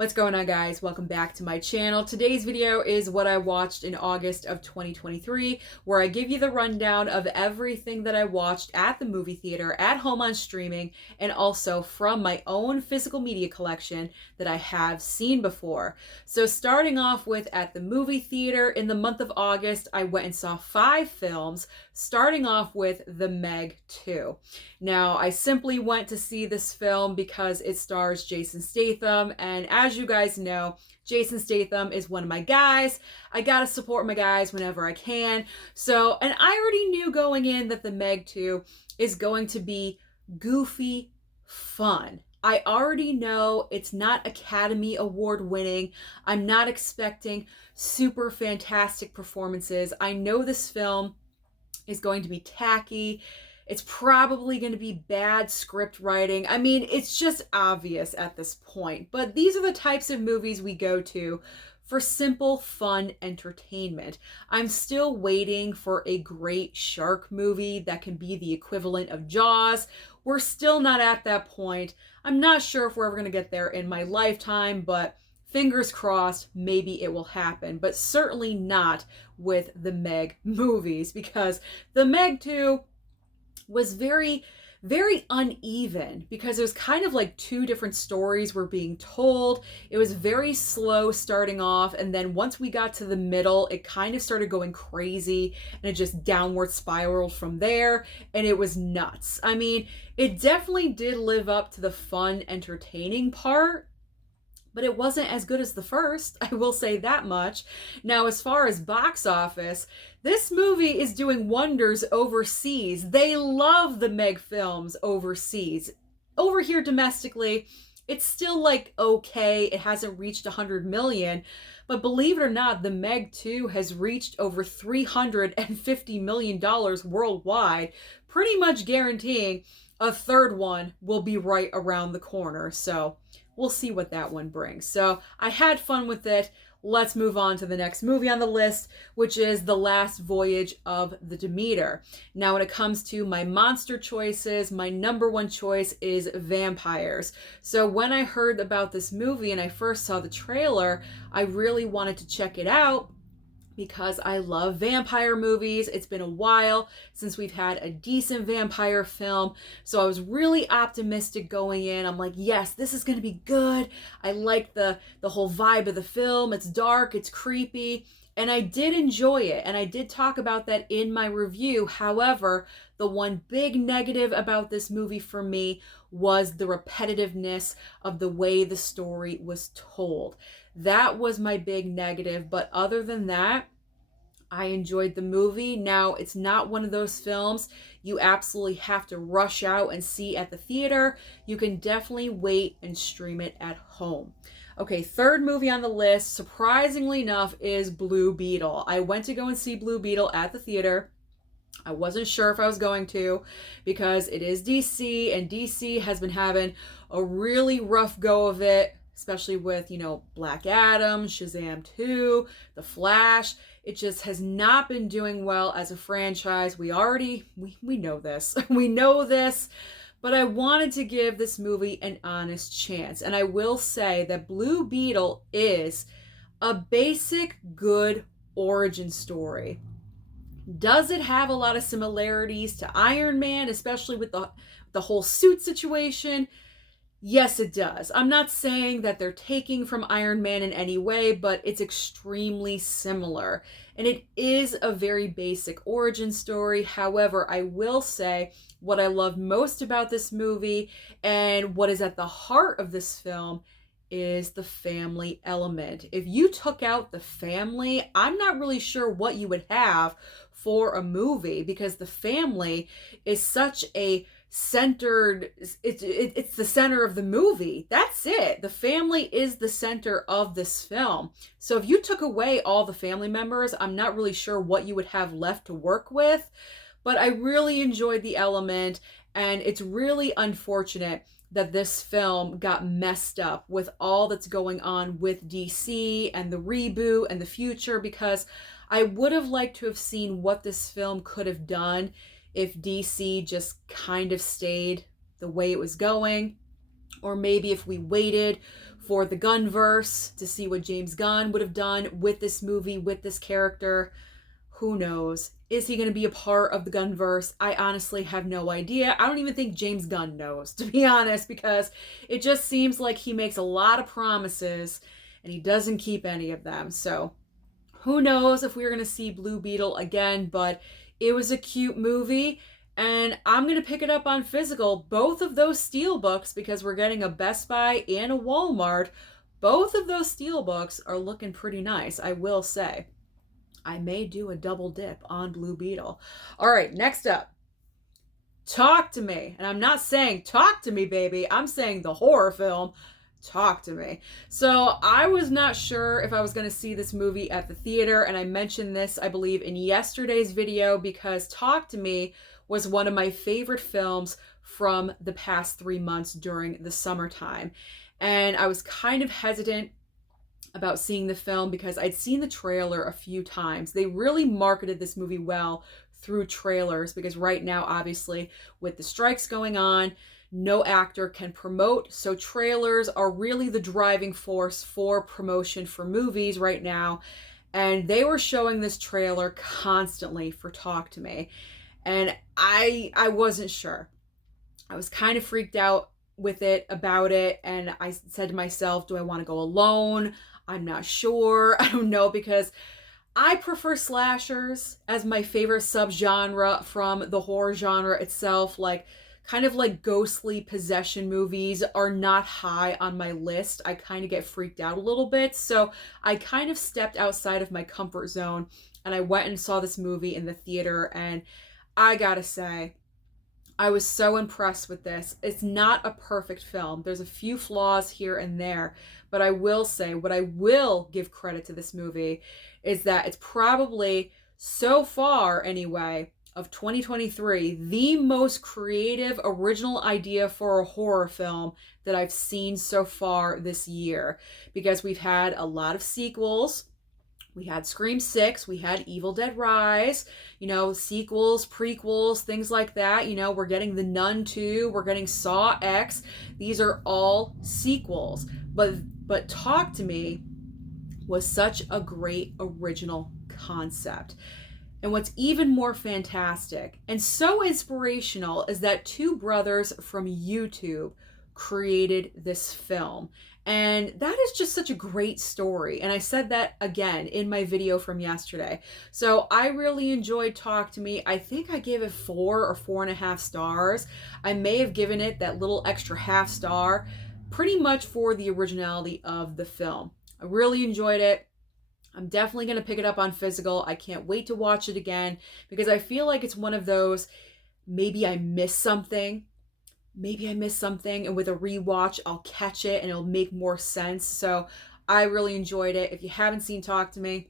What's going on, guys? Welcome back to my channel. Today's video is what I watched in August of 2023, where I give you the rundown of everything that I watched at the movie theater, at home on streaming, and also from my own physical media collection that I have seen before. So starting off with at the movie theater, in the month of August, I went and saw 5 films, starting off with The Meg 2. Now, I simply went to see this film because it stars Jason Statham, and as you guys know, Jason Statham is one of my guys. I gotta support my guys whenever I can. So, and I already knew going in that The Meg 2 is going to be goofy fun. I already know it's not Academy Award winning. I'm not expecting super fantastic performances. I know this film is going to be tacky. It's probably going to be bad script writing. I mean, it's just obvious at this point. But these are the types of movies we go to for simple, fun entertainment. I'm still waiting for a great shark movie that can be the equivalent of Jaws. We're still not at that point. I'm not sure if we're ever going to get there in my lifetime, but fingers crossed, maybe it will happen, but certainly not with the Meg movies, because the Meg 2 was very uneven, because it was kind of like 2 different stories were being told. It was very slow starting off, and then once we got to the middle, it kind of started going crazy, and it just downward spiraled from there, and it was nuts. I mean, it definitely did live up to the fun, entertaining part, but it wasn't as good as the first, I will say that much. Now, as far as box office, this movie is doing wonders overseas. They love the Meg films overseas. Over here domestically, it's still like okay, it hasn't reached 100 million, but believe it or not, the Meg 2 has reached over $350 million worldwide, pretty much guaranteeing a third one will be right around the corner. So we'll see what that one brings. So I had fun with it. Let's move on to the next movie on the list, which is The Last Voyage of the Demeter. Now, when it comes to my monster choices, my number one choice is vampires. So when I heard about this movie and I first saw the trailer, I really wanted to check it out, because I love vampire movies. It's been a while since we've had a decent vampire film, so I was really optimistic going in. I'm like, yes, this is gonna be good. I like the whole vibe of the film. It's dark, it's creepy, and I did enjoy it, and I did talk about that in my review. However, the one big negative about this movie for me was the repetitiveness of the way the story was told. That was my big negative, but other than that, I enjoyed the movie. Now, it's not one of those films you absolutely have to rush out and see at the theater. You can definitely wait and stream it at home. Okay, third movie on the list, surprisingly enough, is Blue Beetle. I went to go and see Blue Beetle at the theater. I wasn't sure if I was going to, because it is DC, and DC has been having a really rough go of it, especially with, Black Adam, Shazam 2, The Flash. It just has not been doing well as a franchise. We know this. We know this, but I wanted to give this movie an honest chance. And I will say that Blue Beetle is a basic good origin story. Does it have a lot of similarities to Iron Man, especially with the whole suit situation? Yes, it does. I'm not saying that they're taking from Iron Man in any way, but it's extremely similar. And it is a very basic origin story. However, I will say what I love most about this movie and what is at the heart of this film is the family element. If you took out the family, I'm not really sure what you would have for a movie, because the family is such a centered, it's the center of the movie. That's it. The family is the center of this film. So if you took away all the family members, I'm not really sure what you would have left to work with. But I really enjoyed the element, and it's really unfortunate that this film got messed up with all that's going on with DC and the reboot and the future, because I would have liked to have seen what this film could have done if DC just kind of stayed the way it was going, or maybe if we waited for the Gunverse, to see what James Gunn would have done with this movie, with this character. Who knows? Is he going to be a part of the Gunverse? I honestly have no idea. I don't even think James Gunn knows, to be honest, because it just seems like he makes a lot of promises and he doesn't keep any of them. So who knows if we're going to see Blue Beetle again, but it was a cute movie and I'm going to pick it up on physical. Both of those steelbooks, because we're getting a Best Buy and a Walmart, both of those steelbooks are looking pretty nice, I will say. I may do a double dip on Blue Beetle. All right, next up. Talk to Me. And I'm not saying talk to me, baby. I'm saying the horror film, Talk to Me. So I was not sure if I was going to see this movie at the theater. And I mentioned this, I believe, in yesterday's video because Talk to Me was one of my favorite films from the past 3 months during the summertime. And I was kind of hesitant about seeing the film because I'd seen the trailer a few times. They really marketed this movie well through trailers because right now, obviously, with the strikes going on, no actor can promote. So trailers are really the driving force for promotion for movies right now. And they were showing this trailer constantly for Talk to Me. And I wasn't sure. I was kind of freaked out with it, about it. And I said to myself, do I want to go alone? I'm not sure. I don't know, because I prefer slashers as my favorite subgenre from the horror genre itself. Like, kind of like ghostly possession movies are not high on my list. I kind of get freaked out a little bit. So I kind of stepped outside of my comfort zone and I went and saw this movie in the theater. And I gotta say, I was so impressed with this. It's not a perfect film. There's a few flaws here and there, but I will say what I will give credit to this movie is that it's probably, so far anyway, of 2023, the most creative, original idea for a horror film that I've seen so far this year. Because we've had a lot of sequels. We had Scream 6, we had Evil Dead Rise, sequels, prequels, things like that. We're getting The Nun 2, we're getting Saw X. These are all sequels. But Talk to Me was such a great original concept. And what's even more fantastic and so inspirational is that two brothers from YouTube created this film. And that is just such a great story. And I said that again in my video from yesterday. So I really enjoyed Talk to Me. I think I gave it 4 or 4.5 stars. I may have given it that little extra half star, pretty much for the originality of the film. I really enjoyed it. I'm definitely going to pick it up on physical. I can't wait to watch it again because I feel like it's one of those, maybe I missed something. And with a rewatch, I'll catch it and it'll make more sense. So I really enjoyed it. If you haven't seen Talk to Me,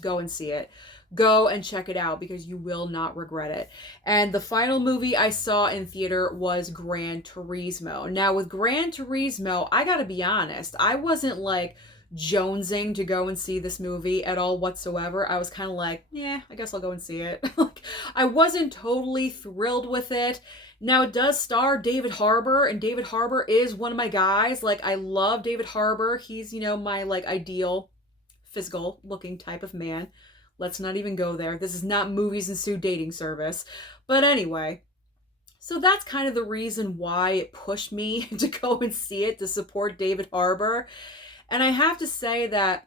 go and see it. Go and check it out because you will not regret it. And the final movie I saw in theater was Gran Turismo. Now with Gran Turismo, I gotta be honest, I wasn't like jonesing to go and see this movie at all whatsoever. I was kind of like, yeah, I guess I'll go and see it. Like, I wasn't totally thrilled with it. Now it does star David Harbour, and David Harbour is one of my guys. Like, I love David Harbour. He's, my like ideal physical looking type of man. Let's not even go there. This is not Movies&Sue dating service. But anyway, so that's kind of the reason why it pushed me to go and see it, to support David Harbour. And I have to say that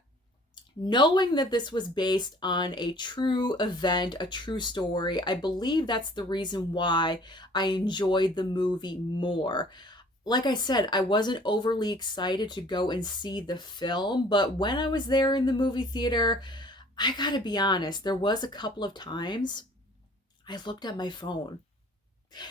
knowing that this was based on a true event, a true story, I believe that's the reason why I enjoyed the movie more. Like I said, I wasn't overly excited to go and see the film, but when I was there in the movie theater, I gotta be honest, there was a couple of times I looked at my phone.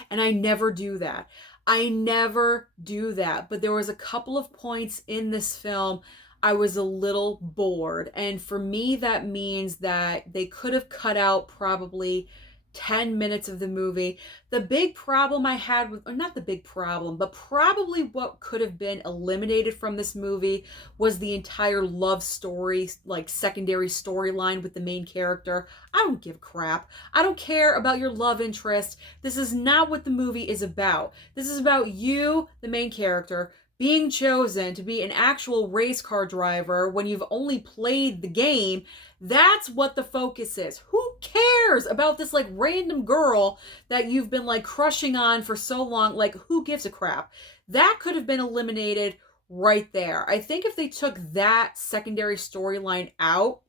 And I never do that. But there was a couple of points in this film I was a little bored. And for me, that means that they could have cut out probably 10 minutes of the movie. The big problem I had with, or not the big problem, but probably what could have been eliminated from this movie was the entire love story, like secondary storyline with the main character. I don't give a crap. I don't care about your love interest. This is not what the movie is about. This is about you, the main character, being chosen to be an actual race car driver when you've only played the game, that's what the focus is. Who cares about this like random girl that you've been like crushing on for so long? Like, who gives a crap? That could have been eliminated right there. I think if they took that secondary storyline out,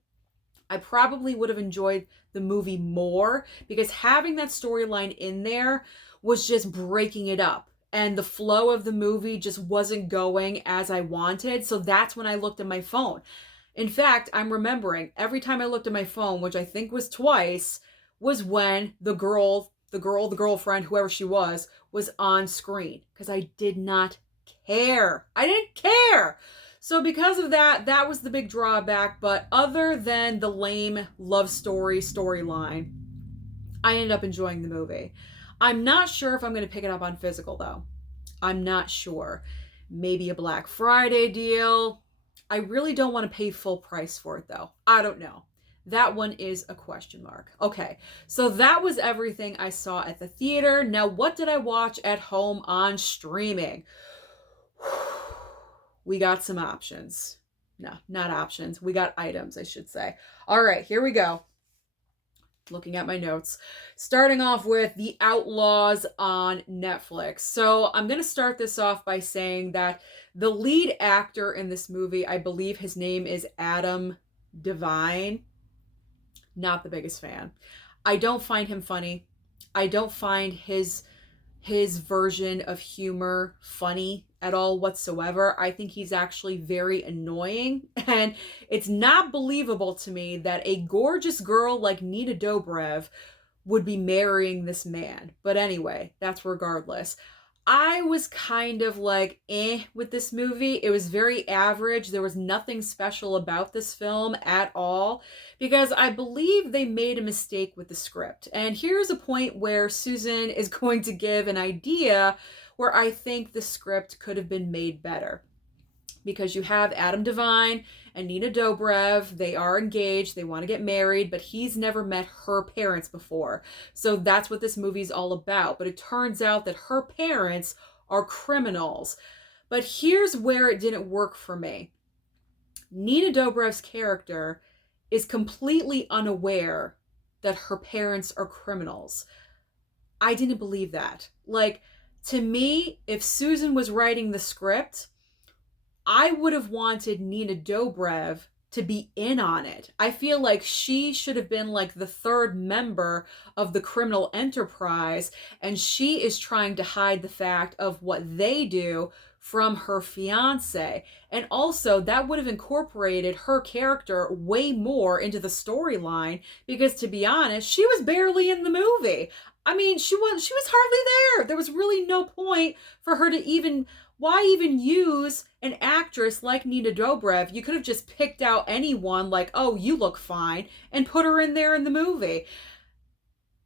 I probably would have enjoyed the movie more, because having that storyline in there was just breaking it up. And the flow of the movie just wasn't going as I wanted. So that's when I looked at my phone. In fact, I'm remembering every time I looked at my phone, which I think was twice, was when the girlfriend, whoever she was on screen. Because I did not care. I didn't care. So because of that, that was the big drawback. But other than the lame love storyline, I ended up enjoying the movie. I'm not sure if I'm going to pick it up on physical, though. I'm not sure. Maybe a Black Friday deal. I really don't want to pay full price for it, though. I don't know. That one is a question mark. Okay, so that was everything I saw at the theater. Now, what did I watch at home on streaming? We got some options. No, not options. We got items, I should say. All right, here we go. Looking at my notes. Starting off with The Outlaws on Netflix. So I'm going to start this off by saying that the lead actor in this movie, I believe his name is Adam Devine. Not the biggest fan. I don't find him funny. I don't find his version of humor funny at all whatsoever. I think he's actually very annoying, and it's not believable to me that a gorgeous girl like Nina Dobrev would be marrying this man. But anyway, that's regardless. I was kind of like with this movie. It was very average. There was nothing special about this film at all, because I believe they made a mistake with the script. And here's a point where Susan is going to give an idea where I think the script could have been made better. Because you have Adam Devine and Nina Dobrev. They are engaged. They want to get married, but he's never met her parents before. So that's what this movie's all about. But it turns out that her parents are criminals. But here's where it didn't work for me. Nina Dobrev's character is completely unaware that her parents are criminals. I didn't believe that. Like, to me, if Susan was writing the script, I would have wanted Nina Dobrev to be in on it. I feel like she should have been like the third member of the criminal enterprise, and she is trying to hide the fact of what they do from her fiance. And also, that would have incorporated her character way more into the storyline, because to be honest, she was barely in the movie. I mean, she was hardly there. There was really no point for her to even... Why even use an actress like Nina Dobrev? You could have just picked out anyone like, oh, you look fine, and put her in there in the movie.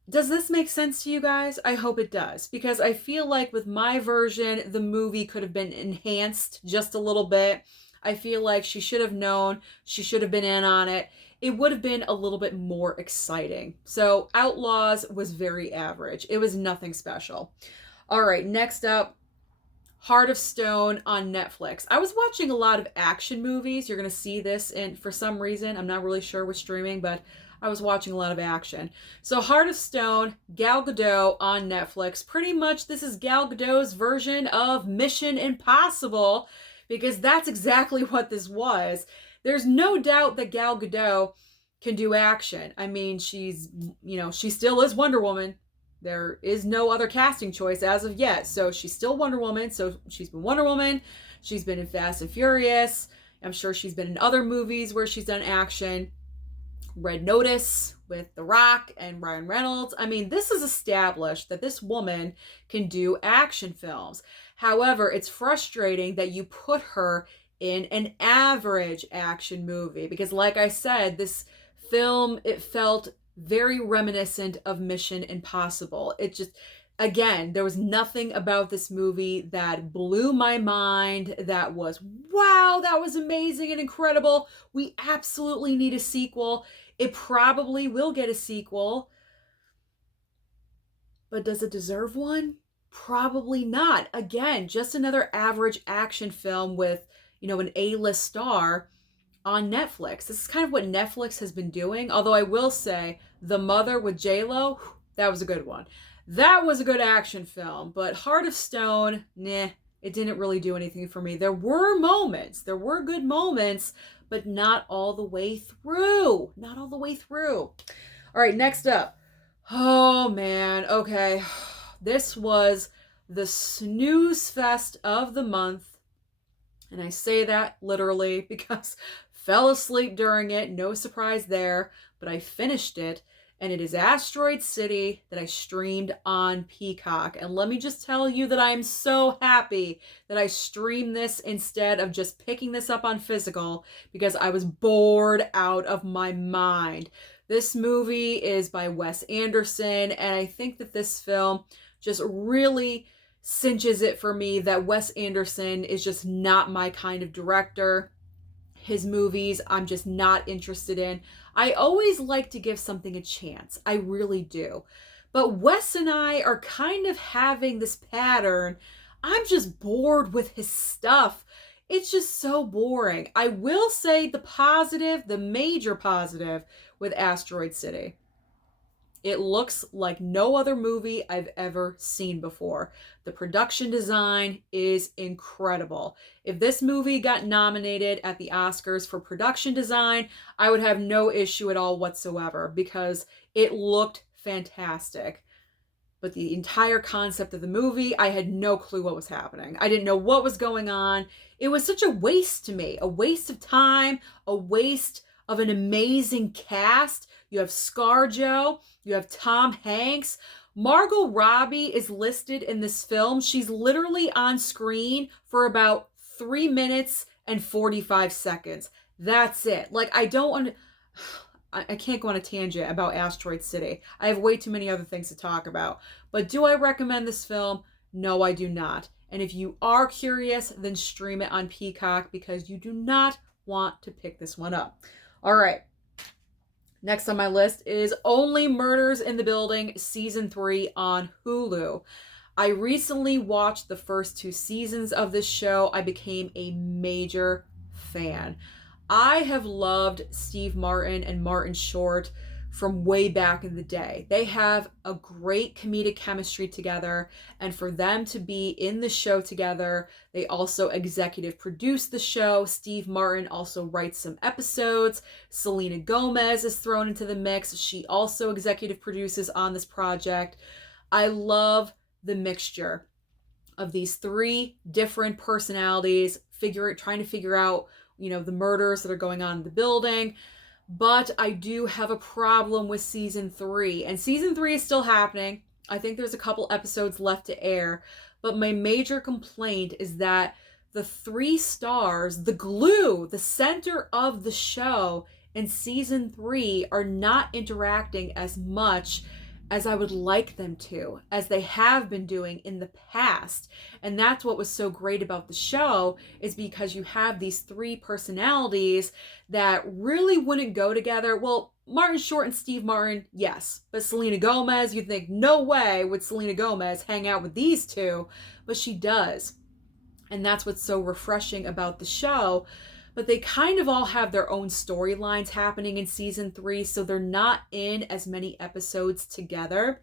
Does this make sense to you guys? I hope it does, because I feel like with my version, the movie could have been enhanced just a little bit. I feel like she should have known, she should have been in on it. It would have been a little bit more exciting. So Outlaws was very average. It was nothing special. All right, next up, Heart of Stone on Netflix. I was watching a lot of action movies. You're going to see this, and for some reason, I'm not really sure with streaming, but I was watching a lot of action. So Heart of Stone, Gal Gadot on Netflix. Pretty much this is Gal Gadot's version of Mission Impossible, because that's exactly what this was. There's no doubt that Gal Gadot can do action. I mean, she still is Wonder Woman. There is no other casting choice as of yet. So she's still Wonder Woman. So she's been Wonder Woman. She's been in Fast and Furious. I'm sure she's been in other movies where she's done action. Red Notice with The Rock and Ryan Reynolds. I mean, this is established that this woman can do action films. However, it's frustrating that you put her in an average action movie, because like I said, this film, it felt very reminiscent of Mission Impossible. It just, again, there was nothing about this movie that blew my mind, that was, wow, that was amazing and incredible. We absolutely need a sequel. It probably will get a sequel. But does it deserve one? Probably not. Again, just another average action film with, an A-list star on Netflix. This is kind of what Netflix has been doing. Although I will say, The Mother with J-Lo, that was a good one. That was a good action film. But Heart of Stone, nah, it didn't really do anything for me. There were moments, there were good moments, but not all the way through. Not all the way through. All right, next up. Oh man, okay. This was the snooze fest of the month. And I say that literally because fell asleep during it, no surprise there, but I finished it, and it is Asteroid City that I streamed on Peacock. And let me just tell you that I am so happy that I streamed this instead of just picking this up on physical, because I was bored out of my mind. This movie is by Wes Anderson, and I think that this film just really cinches it for me that Wes Anderson is just not my kind of director. His movies, I'm just not interested in. I always like to give something a chance. I really do. But Wes and I are kind of having this pattern. I'm just bored with his stuff. It's just so boring. I will say the positive, the major positive with Asteroid City. It looks like no other movie I've ever seen before. The production design is incredible. If this movie got nominated at the Oscars for production design, I would have no issue at all whatsoever, because it looked fantastic. But the entire concept of the movie, I had no clue what was happening. I didn't know what was going on. It was such a waste to me, a waste of time, a waste of an amazing cast. You have ScarJo, you have Tom Hanks. Margot Robbie is listed in this film. She's literally on screen for about 3 minutes and 45 seconds. That's it. Like, I can't go on a tangent about Asteroid City. I have way too many other things to talk about. But do I recommend this film? No, I do not. And if you are curious, then stream it on Peacock, because you do not want to pick this one up. All right. Next on my list is Only Murders in the Building Season 3 on Hulu. I recently watched the first 2 seasons of this show. I became a major fan. I have loved Steve Martin and Martin Short from way back in the day. They have a great comedic chemistry together, and for them to be in the show together, they also executive produce the show. Steve Martin also writes some episodes. Selena Gomez is thrown into the mix. She also executive produces on this project. I love the mixture of these 3 different personalities, trying to figure out, the murders that are going on in the building. But I do have a problem with season 3. And season 3 is still happening. I think there's a couple episodes left to air. But my major complaint is that the 3 stars, the glue, the center of the show in season 3, are not interacting as much as I would like them to, as they have been doing in the past. And that's what was so great about the show, is because you have these 3 personalities that really wouldn't go together. Well, Martin Short and Steve Martin, yes. But Selena Gomez, you'd think, no way would Selena Gomez hang out with these 2. But she does. And that's what's so refreshing about the show. But they kind of all have their own storylines happening in season 3, so they're not in as many episodes together.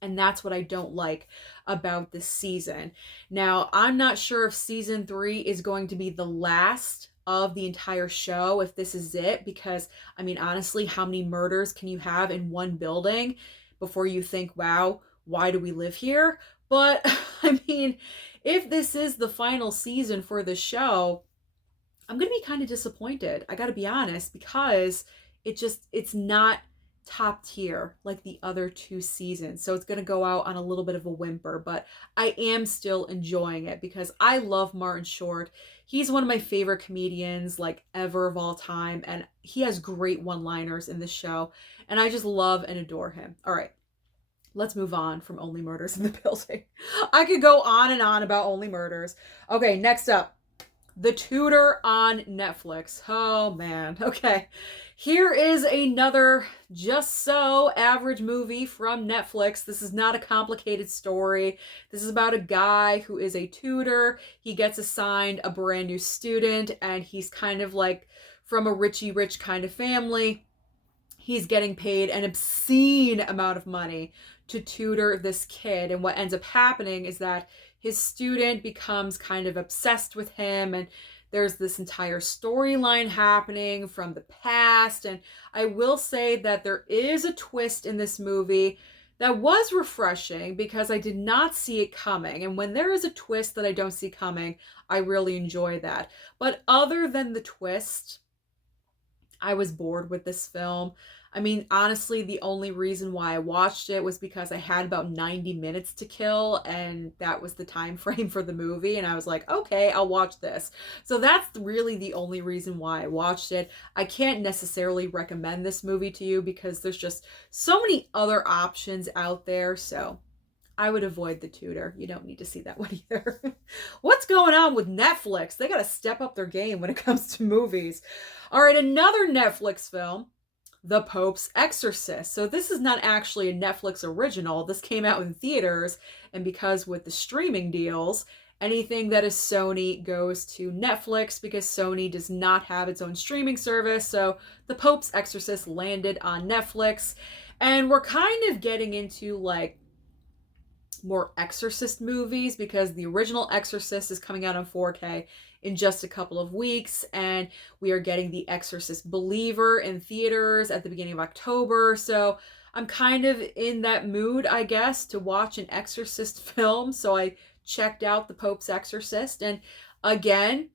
And that's what I don't like about this season. Now, I'm not sure if season 3 is going to be the last of the entire show, if this is it, because, I mean, honestly, how many murders can you have in one building before you think, wow, why do we live here? But, I mean, if this is the final season for the show, I'm going to be kind of disappointed. I got to be honest, because it's not top tier like the other 2 seasons. So it's going to go out on a little bit of a whimper, but I am still enjoying it because I love Martin Short. He's one of my favorite comedians like ever of all time, and he has great one-liners in the show, and I just love and adore him. All right. Let's move on from Only Murders in the Building. I could go on and on about Only Murders. Okay, next up. The Tutor on Netflix. Oh man. Okay. Here is another just so average movie from Netflix. This is not a complicated story. This is about a guy who is a tutor. He gets assigned a brand new student, and he's kind of like from a richy rich kind of family. He's getting paid an obscene amount of money to tutor this kid. And what ends up happening is that his student becomes kind of obsessed with him, and there's this entire storyline happening from the past. And I will say that there is a twist in this movie that was refreshing because I did not see it coming. And when there is a twist that I don't see coming, I really enjoy that. But other than the twist, I was bored with this film. I mean, honestly, the only reason why I watched it was because I had about 90 minutes to kill, and that was the time frame for the movie, and I was like, okay, I'll watch this. So that's really the only reason why I watched it. I can't necessarily recommend this movie to you because there's just so many other options out there, so I would avoid The Tutor. You don't need to see that one either. What's going on with Netflix? They got to step up their game when it comes to movies. All right, another Netflix film, The Pope's Exorcist. So this is not actually a Netflix original. This came out in theaters, and because with the streaming deals, anything that is Sony goes to Netflix because Sony does not have its own streaming service. So The Pope's Exorcist landed on Netflix, and we're kind of getting into like more Exorcist movies because the original Exorcist is coming out on 4K in just a couple of weeks, and we are getting The Exorcist Believer in theaters at the beginning of October. So I'm kind of in that mood, I guess, to watch an Exorcist film. So I checked out The Pope's Exorcist, and again,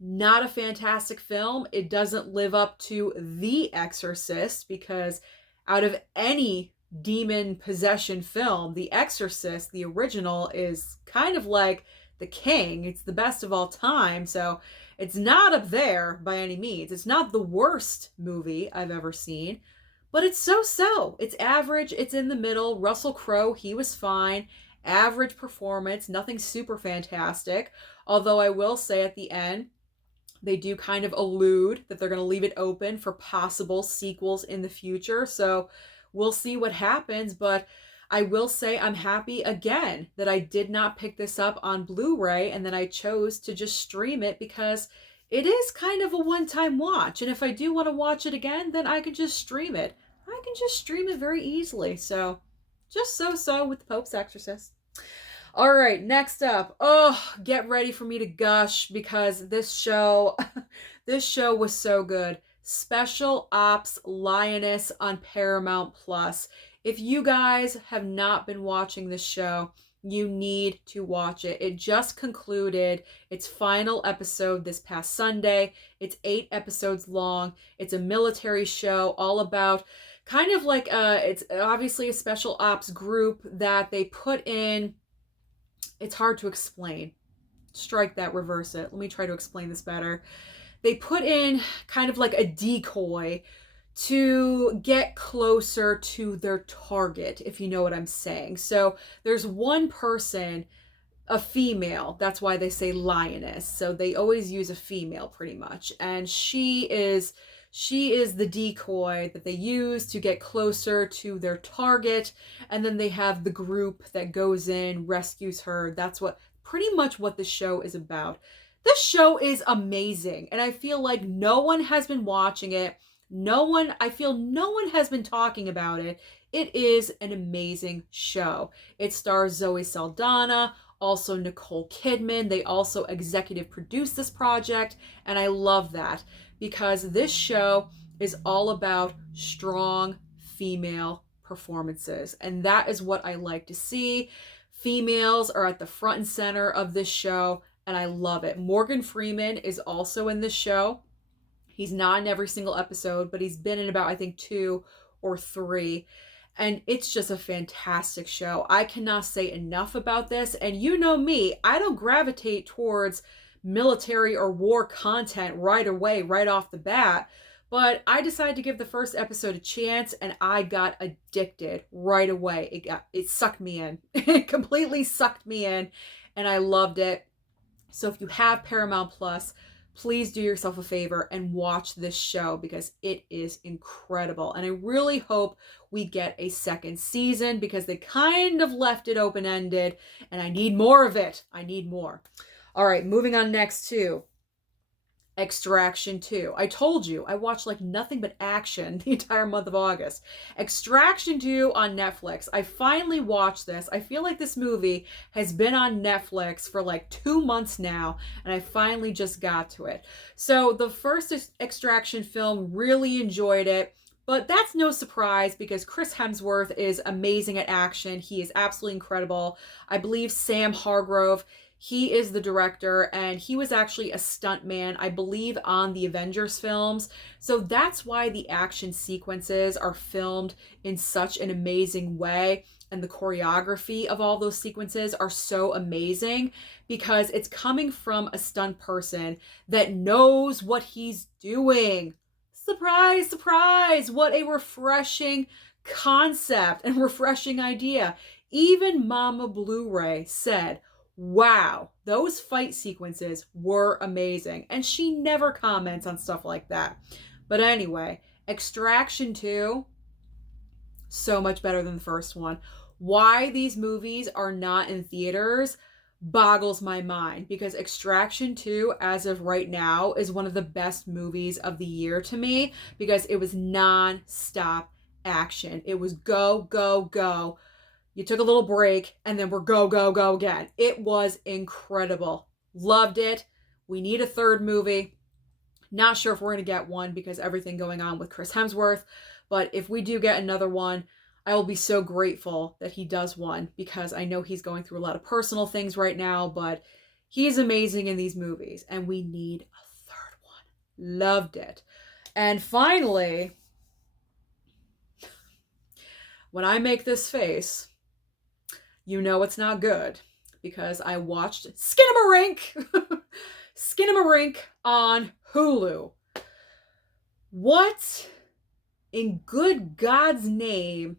not a fantastic film. It doesn't live up to The Exorcist because out of any demon possession film, The Exorcist, the original, is kind of like the king. It's the best of all time, so it's not up there by any means. It's not the worst movie I've ever seen, but it's so-so. It's average, it's in the middle. Russell Crowe, he was fine. Average performance, nothing super fantastic. Although I will say at the end, they do kind of allude that they're going to leave it open for possible sequels in the future, so we'll see what happens, but I will say I'm happy again that I did not pick this up on Blu-ray and that I chose to just stream it because it is kind of a one-time watch. And if I do want to watch it again, then I can just stream it. I can just stream it very easily. So just so-so with The Pope's Exorcist. All right, next up. Oh, get ready for me to gush because this show was so good. Special Ops Lioness on Paramount Plus. If you guys have not been watching this show, you need to watch it. It just concluded its final episode this past Sunday. It's 8 episodes long. It's a military show all about kind of like it's obviously a special ops group that they put in. It's hard to explain. Strike that, reverse it. Let me try to explain this better. They put in kind of like a decoy to get closer to their target, if you know what I'm saying. So there's one person, a female, that's why they say lioness. So they always use a female pretty much. And she is the decoy that they use to get closer to their target. And then they have the group that goes in, rescues her. That's pretty much what the show is about. This show is amazing, and I feel like no one has been watching it. I feel no one has been talking about it. It is an amazing show. It stars Zoe Saldana, also Nicole Kidman. They also executive produced this project, and I love that because this show is all about strong female performances, and that is what I like to see. Females are at the front and center of this show, and I love it. Morgan Freeman is also in this show. He's not in every single episode, but he's been in about, I think, 2 or 3. And it's just a fantastic show. I cannot say enough about this. And you know me, I don't gravitate towards military or war content right away, right off the bat. But I decided to give the first episode a chance, and I got addicted right away. It sucked me in. It completely sucked me in, and I loved it. So if you have Paramount Plus, please do yourself a favor and watch this show because it is incredible. And I really hope we get a second season because they kind of left it open-ended and I need more of it. I need more. All right, moving on next to Extraction 2. I told you, I watched like nothing but action the entire month of August. Extraction 2 on Netflix. I finally watched this. I feel like this movie has been on Netflix for like 2 months now, and I finally just got to it. So the first Extraction film, really enjoyed it. But that's no surprise because Chris Hemsworth is amazing at action. He is absolutely incredible. I believe Sam Hargrove, he is the director, and he was actually a stuntman, I believe, on the Avengers films. So that's why the action sequences are filmed in such an amazing way. And the choreography of all those sequences are so amazing because it's coming from a stunt person that knows what he's doing. Surprise, surprise! What a refreshing concept and refreshing idea. Even Mama Blu-ray said, wow, those fight sequences were amazing. And she never comments on stuff like that. But anyway, Extraction 2, so much better than the first one. Why these movies are not in theaters boggles my mind because Extraction 2, as of right now, is one of the best movies of the year to me because it was non-stop action. It was go, go, go. You took a little break and then we're go, go, go again. It was incredible. Loved it. We need a third movie. Not sure if we're going to get one because everything going on with Chris Hemsworth. But if we do get another one, I will be so grateful that he does one because I know he's going through a lot of personal things right now, but he's amazing in these movies and we need a third one. Loved it. And finally, when I make this face, you know it's not good because I watched Skinnamarink. Skinnamarink on Hulu. What in good God's name,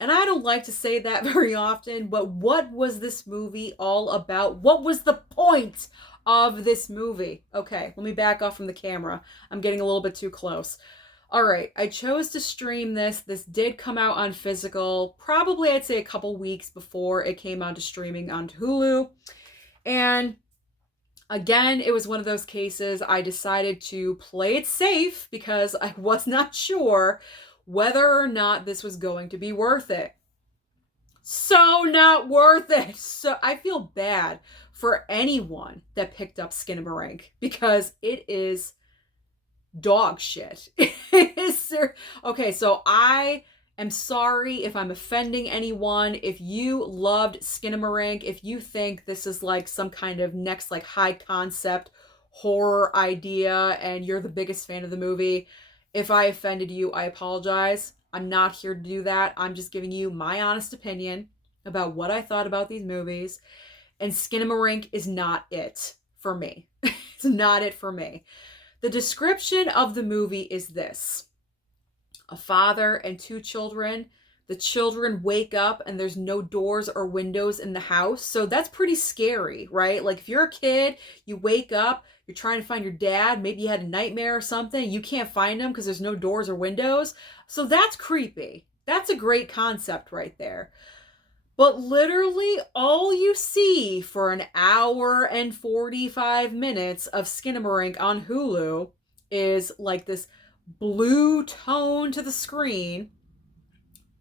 and I don't like to say that very often, but what was this movie all about? What was the point of this movie? Okay, let me back off from the camera. I'm getting a little bit too close. All right, I chose to stream this. This did come out on physical, probably I'd say a couple weeks before it came out to streaming on Hulu. And again, it was one of those cases I decided to play it safe because I was not sure whether or not this was going to be worth it. So not worth it. So I feel bad for anyone that picked up Skinamarink because it is dog shit. Okay, so I am sorry if I'm offending anyone. If you loved Skinamarink, if you think this is like some kind of next like high concept horror idea and you're the biggest fan of the movie, if I offended you, I apologize. I'm not here to do that. I'm just giving you my honest opinion about what I thought about these movies. And Skinamarink is not it for me. It's not it for me. The description of the movie is this. A father and 2 children. The children wake up and there's no doors or windows in the house. So that's pretty scary, right? Like if you're a kid, you wake up, you're trying to find your dad. Maybe you had a nightmare or something. You can't find him because there's no doors or windows. So that's creepy. That's a great concept right there. But literally all you see for an hour and 45 minutes of Skinamarink on Hulu is like this blue tone to the screen,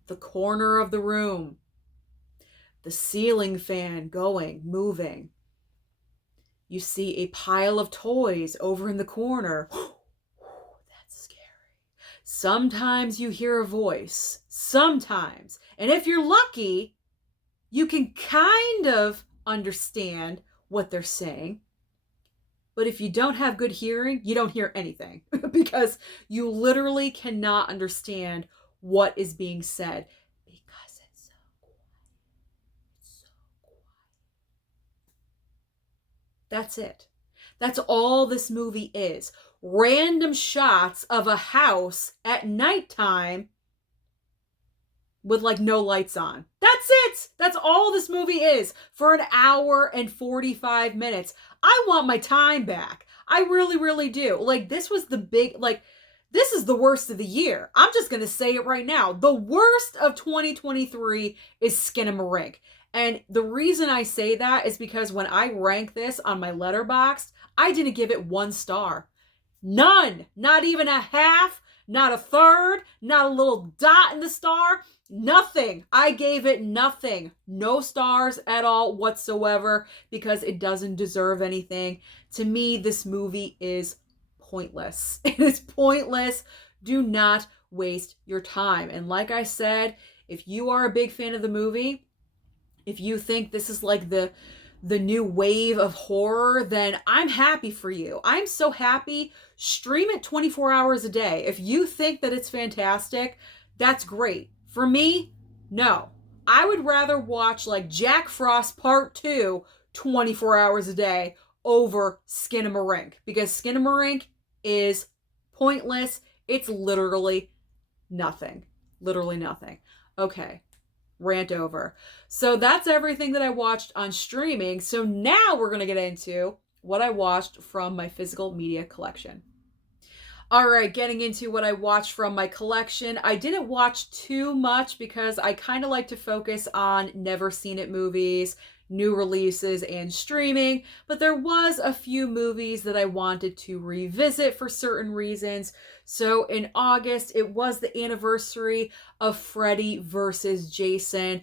the corner of the room, the ceiling fan going, moving. You see a pile of toys over in the corner. That's scary. Sometimes you hear a voice. Sometimes. And if you're lucky, you can kind of understand what they're saying. But if you don't have good hearing, you don't hear anything because you literally cannot understand what is being said because it's so quiet. It's so quiet. That's it. That's all this movie is. Random shots of a house at nighttime with like no lights on. That's it. That's all this movie is for an hour and 45 minutes. I want my time back. I really, really do. Like, this was the big, like, this is the worst of the year. I'm just going to say it right now. The worst of 2023 is Skinamarink. And the reason I say that is because when I rank this on my Letterboxd, I didn't give it 1 star. None. Not even a half, not a third, not a little dot in the star. Nothing. I gave it nothing. No stars at all whatsoever because it doesn't deserve anything. To me, this movie is pointless. It is pointless. Do not waste your time. And like I said, if you are a big fan of the movie, if you think this is like the new wave of horror, then I'm happy for you. I'm so happy. Stream it 24 hours a day. If you think that it's fantastic, that's great. For me, no. I would rather watch like Jack Frost Part 2 24 hours a day over Skinamarink because Skinamarink is pointless. It's literally nothing. Literally nothing. Okay. Rant over. So that's everything that I watched on streaming. So now we're going to get into what I watched from my physical media collection. All right, getting into what I watched from my collection. I didn't watch too much because I kind of like to focus on never seen it movies, new releases, and streaming, but there was a few movies that I wanted to revisit for certain reasons. So in August, it was the anniversary of Freddy versus Jason.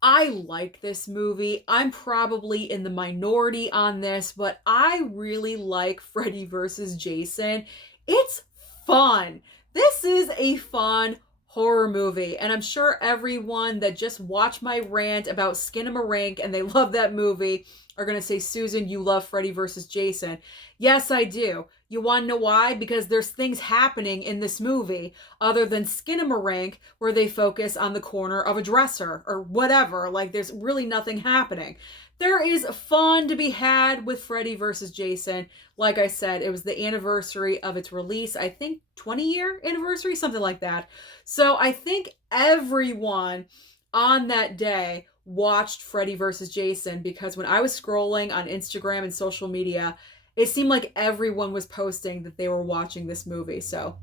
I like this movie. I'm probably in the minority on this, but I really like Freddy versus Jason. It's fun. This is a fun horror movie, and I'm sure everyone that just watched my rant about Skinamarink and they love that movie are going to say, Susan, you love Freddy versus Jason. Yes, I do. You want to know why? Because there's things happening in this movie other than Skinamarink where they focus on the corner of a dresser or whatever. Like, there's really nothing happening. There is fun to be had with Freddy versus Jason. Like I said, it was the anniversary of its release. I think 20-year anniversary, something like that. So I think everyone on that day watched Freddy versus Jason because when I was scrolling on Instagram and social media, it seemed like everyone was posting that they were watching this movie. So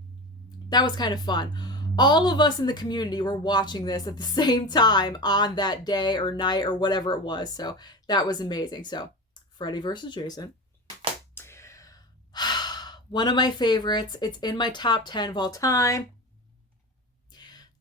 that was kind of fun. All of us in the community were watching this at the same time on that day or night or whatever it was. So that was amazing. So Freddy versus Jason. One of my favorites. It's in my top 10 of all time.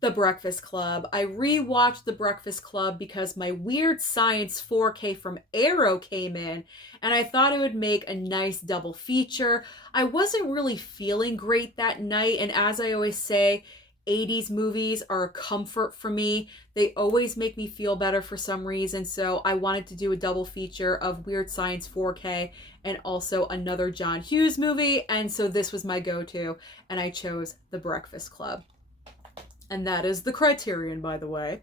The Breakfast Club. I rewatched The Breakfast Club because my Weird Science 4K from Arrow came in and I thought it would make a nice double feature. I wasn't really feeling great that night, and as I always say, 80s movies are a comfort for me. They always make me feel better for some reason, so I wanted to do a double feature of Weird Science 4K and also another John Hughes movie, and so this was my go-to, and I chose The Breakfast Club. And that is the criterion, by the way.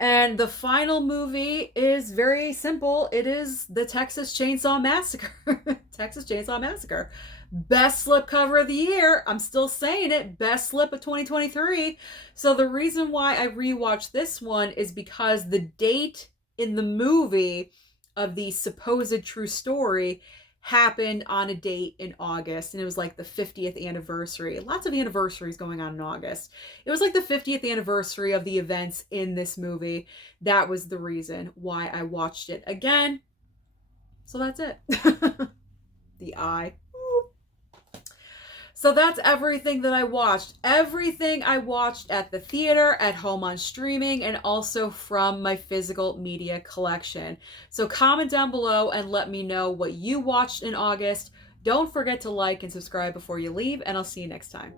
And the final movie is very simple. It is the Texas Chainsaw Massacre. Texas Chainsaw Massacre. Best slipcover of the year. I'm still saying it. Best slip of 2023. So the reason why I rewatched this one is because the date in the movie of the supposed true story happened on a date in August, and it was like the 50th anniversary. Lots of anniversaries going on in August. It was like the 50th anniversary of the events in this movie. That was the reason why I watched it again. So that's it. The eye. So that's everything that I watched. Everything I watched at the theater, at home on streaming, and also from my physical media collection. So comment down below and let me know what you watched in August. Don't forget to like and subscribe before you leave, and I'll see you next time.